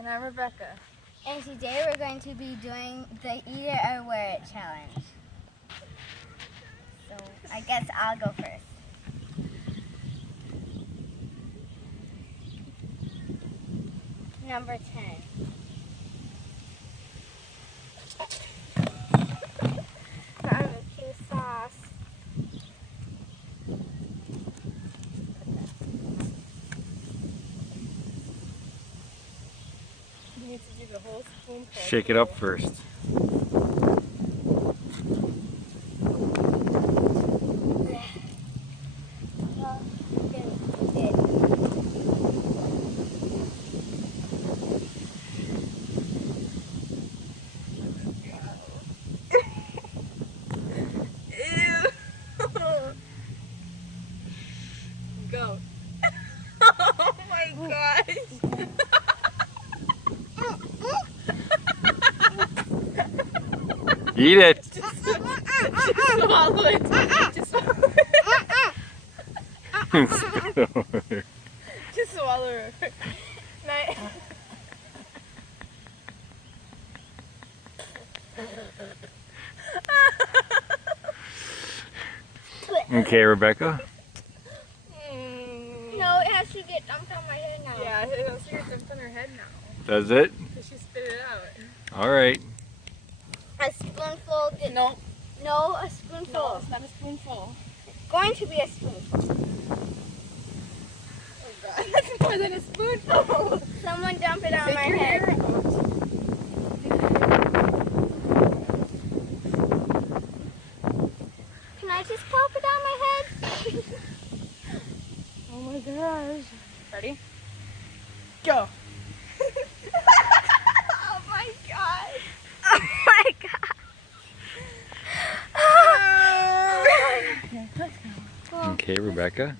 And I'm Rebecca. And today we're going to be doing the Eat It or Wear It challenge. So I guess I'll go first. Number 10. Barbecue sauce. You need to do the whole spoonful. Shake it up first. Go. Oh my gosh. Eat it. Just swallow it. Just swallow it. Just swallow it. Okay, Rebecca. No, it has to get dumped on my head now. Yeah, it has to get dumped on her head now. Does it? Because she spit it out. All right. A spoonful. No. No, a spoonful. No, it's not a spoonful. Going to be a spoonful. Oh god, that's more than a spoonful. Someone dump it on Take my your head. hair out. Can I just pop it on my head? Oh my gosh. Ready? Go. Oh my god. Oh my god. Okay, let's go. Okay, Rebecca.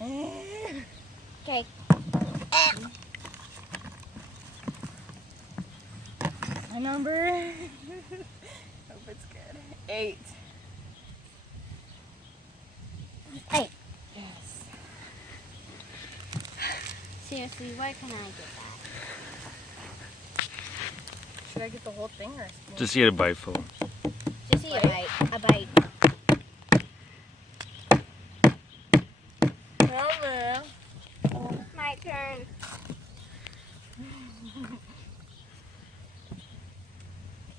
Okay. My number. Hope it's good. 8. Hey. Yes. Seriously, where can I get that? Should I get the whole thing or a spoon? Just eat a biteful. Just eat a bite. A bite. Mama. My turn.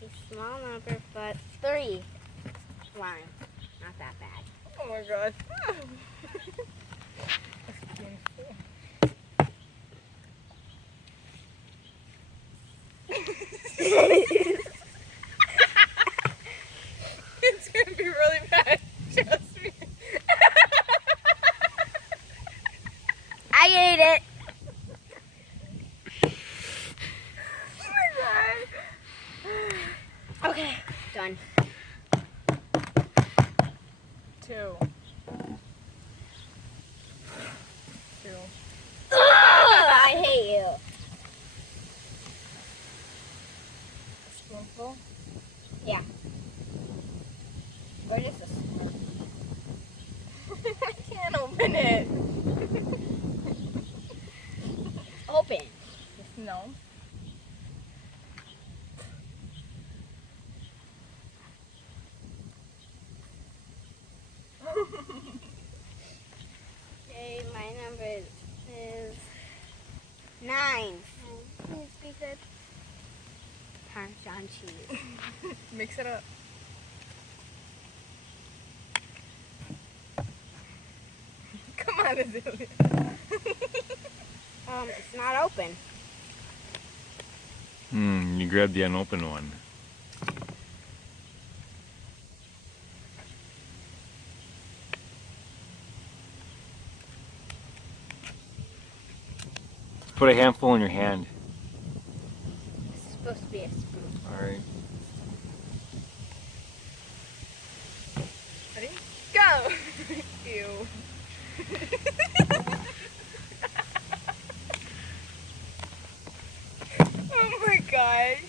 A small number, but 3. Lime. Not that bad. Oh my god. A spoonful. It's gonna be really bad. Trust me. I ate it. Oh my god. Okay. Done. 2. 2. Ugh, I hate you. A spoonful? Yeah. Or just a spoon. I can't open it. Open. No. Okay, my number is 9. Please be good. Parmesan cheese. Mix it up. Come on, Azalea. It's not open. You grabbed the unopened one. Put a handful in your hand. This is supposed to be a spoon. All right. Ready? Go! Ew. Oh my gosh.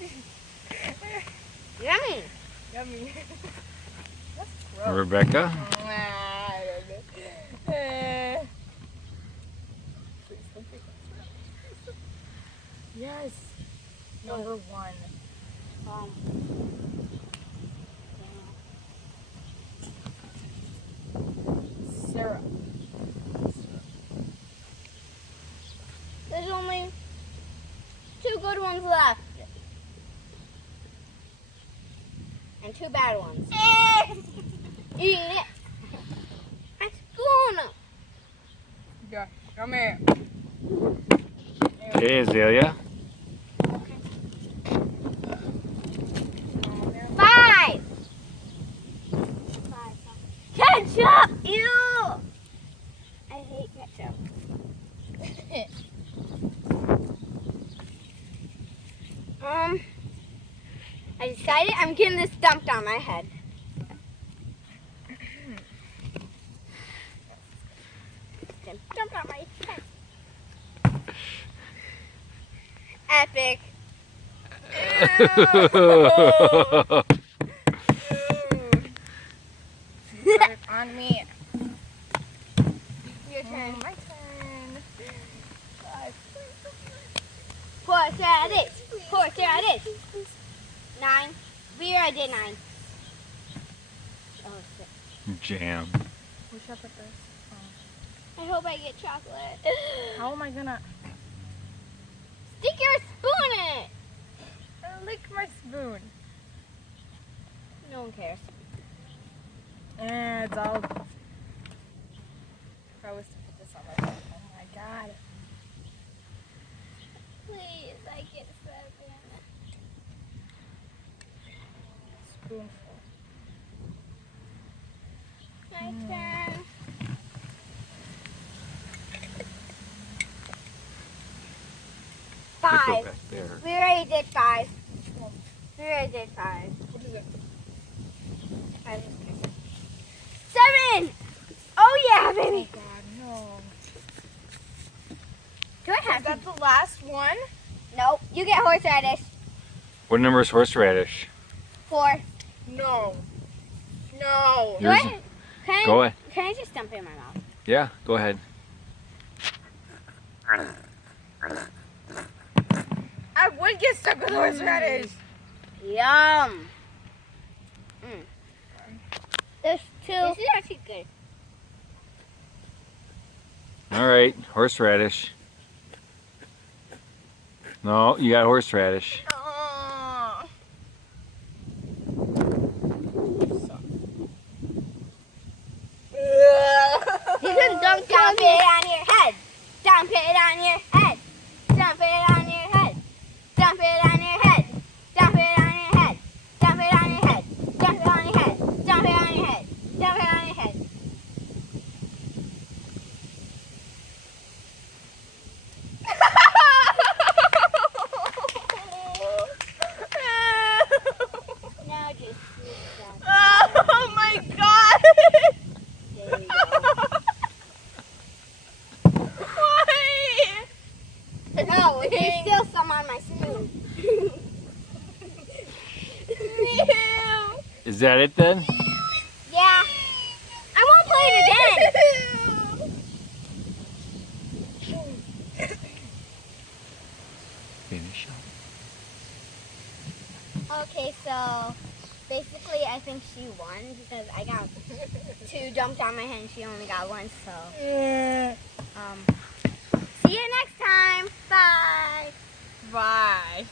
Yummy. Yummy. That's gross. Rebecca? I don't know. Please don't take that. Yes. Number 1. Um, Sarah. there's only 2 good ones left. And 2 bad ones. Eat it. I'm spoon. Yeah. Come here. Okay, Azalea. 5. Ketchup! Ew! I hate ketchup. I decided I'm getting this dumped on my head. Dumped on my head. Epic. On me. Your turn. My turn. Horseradish. Horseradish. 9. We already did 9. Oh, shit. Jam. Where should I put this? I hope I get chocolate. How am I gonna Stick your spoon in it. lick my spoon? No one cares. And it's all. If I was to put this on my phone, oh my god. Please, I get 7. Spoonful. My turn. Go 5. back there. We already did 5. We already did 5. What is it? 7! Oh yeah, baby. God, no. Do I Is have that to? the last one? Nope. You get horseradish. What number is horseradish? 4. No. No. Do Yours- I? Can Go I, ahead. can I just dump it in my mouth? Yeah, go ahead. I would get stuck with horseradish. Yum. There's 2. This is actually good. All right, horseradish. No, you got horseradish. Oh. You can dump it on your head. Dump it on your head. Dump it on your head. Dump it on your head. Dump it on your head. Dump it on your head. Dump it on your head. Dump it on your head. Dump it on your head. Now just sneak that. Oh my god! There you go. Why? No, there's still some on my spoon. Is that it then? Yeah. I won't play it again. Finish. Okay, so basically I think she won because I got 2 dumped on my head and she only got 1, so see you next time. Bye. Bye.